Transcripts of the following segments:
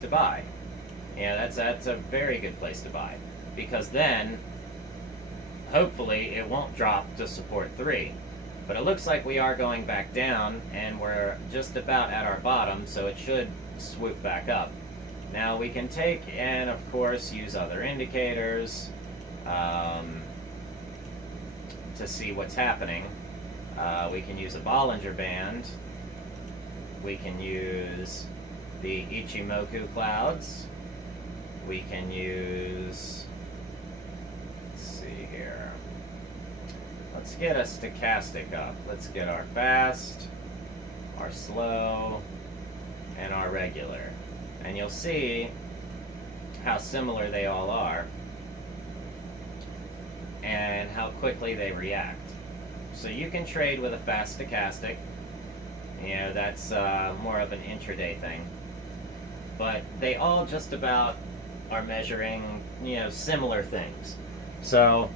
to buy. That's a very good place to buy, because then hopefully it won't drop to support 3. But it looks like we are going back down, and we're just about at our bottom, so it should swoop back up. Now we can take and, of course, use other indicators to see what's happening. We can use a Bollinger Band. We can use the Ichimoku clouds. We can use, let's see here. Let's get a stochastic up. Let's get our fast, our slow, and our regular. And you'll see how similar they all are and how quickly they react. So you can trade with a fast stochastic. That's more of an intraday thing. But they all just about are measuring, similar things. So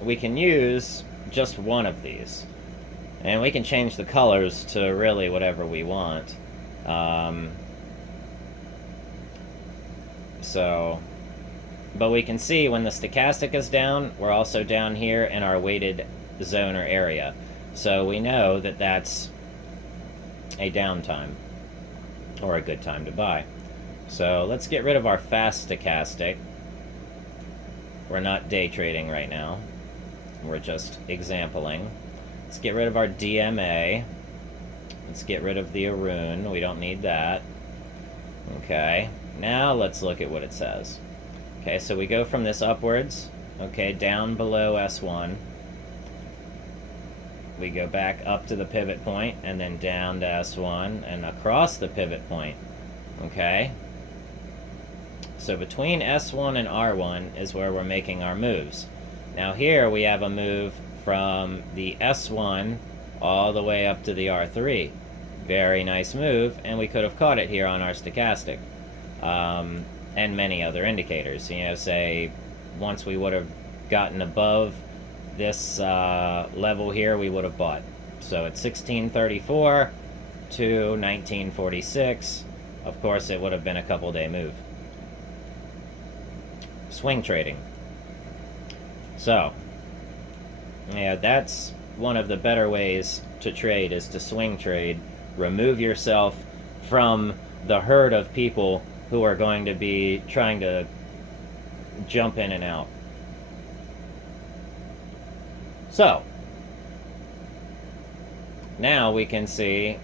we can use just one of these. And we can change the colors to really whatever we want. But we can see when the stochastic is down, we're also down here in our weighted zone or area. So we know that that's a downtime, or a good time to buy. So let's get rid of our fast stochastic. We're not day trading right now. We're just exampling. Let's get rid of our DMA. Let's get rid of the Arun. We don't need that. Okay, now let's look at what it says. Okay, so we go from this upwards, okay, down below S1. We go back up to the pivot point, and then down to S1, and across the pivot point, okay? So between S1 and R1 is where we're making our moves. Now here we have a move from the S1 all the way up to the R3. Very nice move, and we could have caught it here on our stochastic. And many other indicators. Say once we would have gotten above this level here, we would have bought. So at 1634 to 1946, of course, it would have been a couple day move. Swing trading. So, that's one of the better ways to trade, is to swing trade. Remove yourself from the herd of people who are going to be trying to jump in and out. So, now we can see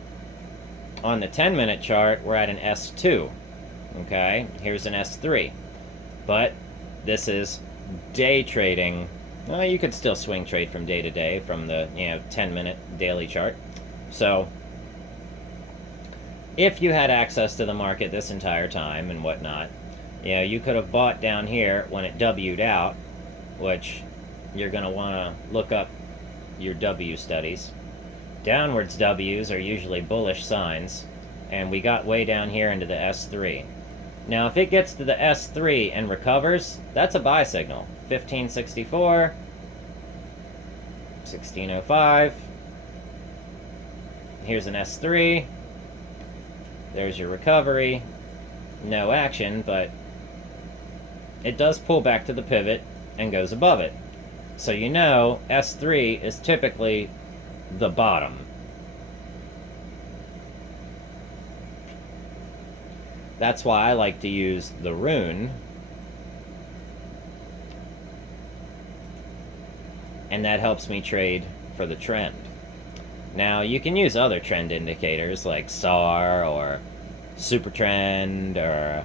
on the 10-minute chart, we're at an S2. Okay, here's an S3. But this is day trading. Well, you could still swing trade from day to day from the 10-minute daily chart. So, if you had access to the market this entire time and whatnot, you could have bought down here when it W'd out, which you're going to want to look up your W studies. Downwards W's are usually bullish signs, and we got way down here into the S3. Now, if it gets to the S3 and recovers, that's a buy signal. 1564, 1605, here's an S3, there's your recovery, no action, but it does pull back to the pivot and goes above it. So S3 is typically the bottom. That's why I like to use the rune. And that helps me trade for the trend. Now, you can use other trend indicators like SAR or Super Trend or,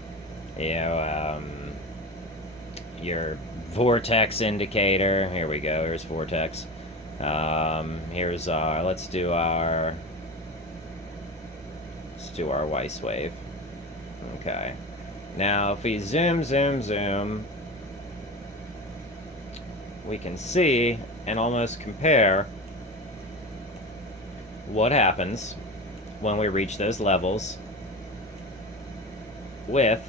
your Vortex indicator. Here we go. Here's Vortex. Here's our, let's do our Weiss wave. Okay. Now, if we zoom, we can see and almost compare what happens when we reach those levels with,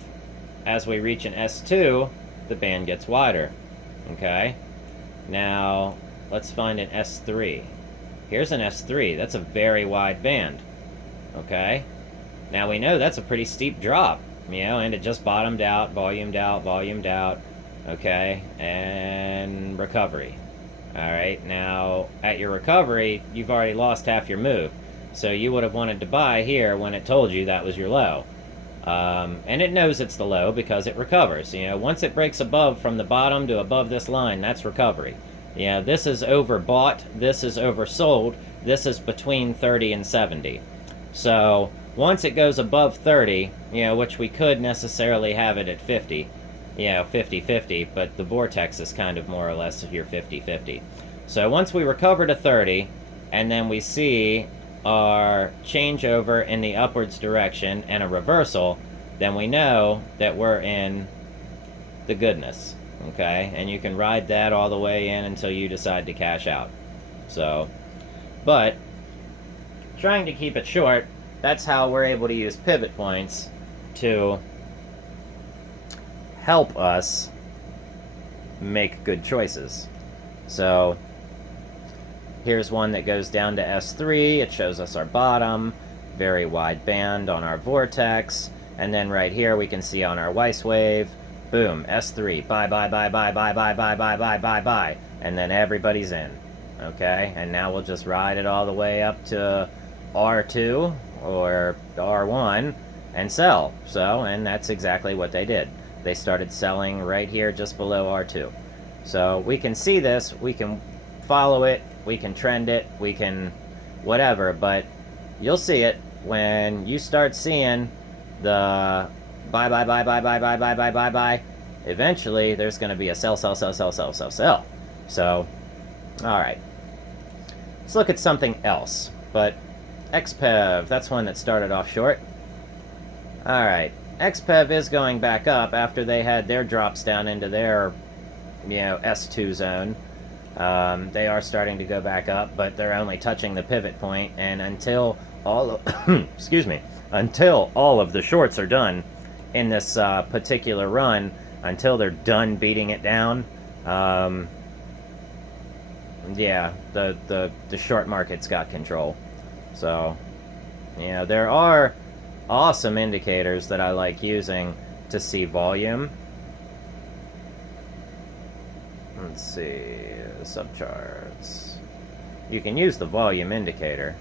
as we reach an S2, the band gets wider. Okay? Now, let's find an S3. Here's an S3. That's a very wide band. Okay? Now we know that's a pretty steep drop, and it just bottomed out, volumed out, okay, and recovery. Alright, now at your recovery, you've already lost half your move. So you would have wanted to buy here when it told you that was your low. And it knows it's the low because it recovers. Once it breaks above from the bottom to above this line, that's recovery. This is overbought, this is oversold, this is between 30 and 70. So once it goes above 30, which we could necessarily have it at 50, 50-50, but the vortex is kind of more or less your 50-50. So once we recover to 30, and then we see our changeover in the upwards direction and a reversal, then we know that we're in the goodness, okay? And you can ride that all the way in until you decide to cash out. So, but trying to keep it short, that's how we're able to use pivot points to help us make good choices. So here's one that goes down to S3. It shows us our bottom, very wide band on our vortex, and then right here we can see on our Weiss wave, boom, S3, buy, buy, buy, buy, buy, buy, buy, buy, buy, buy, buy, and then everybody's in, okay? And now we'll just ride it all the way up to R2 or R1 and sell. So, and that's exactly what they did. They started selling right here just below R2. So we can see this, we can follow it, we can trend it, we can whatever, but you'll see it when you start seeing the buy, buy, buy, buy, buy, buy, buy, buy, buy, buy. Eventually, there's going to be a sell, sell, sell, sell, sell, sell, sell. So, alright. Let's look at something else. But XPEV, that's one that started off short. Alright. XPEV is going back up after they had their drops down into their, S2 zone. They are starting to go back up, but they're only touching the pivot point, and until all of, excuse me, until all of the shorts are done in this particular run, until they're done beating it down, yeah, the short market's got control. So, there are awesome indicators that I like using to see volume. Let's see, subcharts. You can use the volume indicator.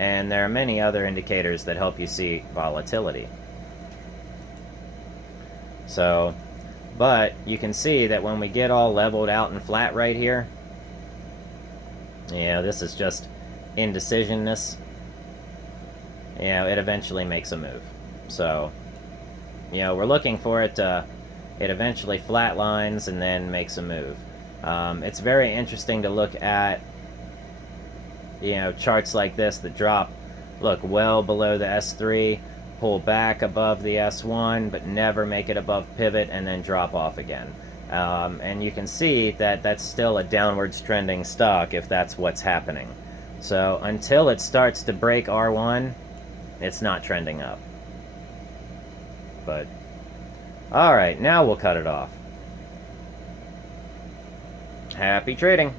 And there are many other indicators that help you see volatility. So, but you can see that when we get all leveled out and flat right here, this is just indecisionness. It eventually makes a move. So, we're looking for it to, it eventually flatlines and then makes a move. It's very interesting to look at, charts like this that drop, look, well below the S3, pull back above the S1, but never make it above pivot, and then drop off again. And you can see that that's still a downwards trending stock if that's what's happening. So until it starts to break R1, it's not trending up. But, alright, now we'll cut it off. Happy trading!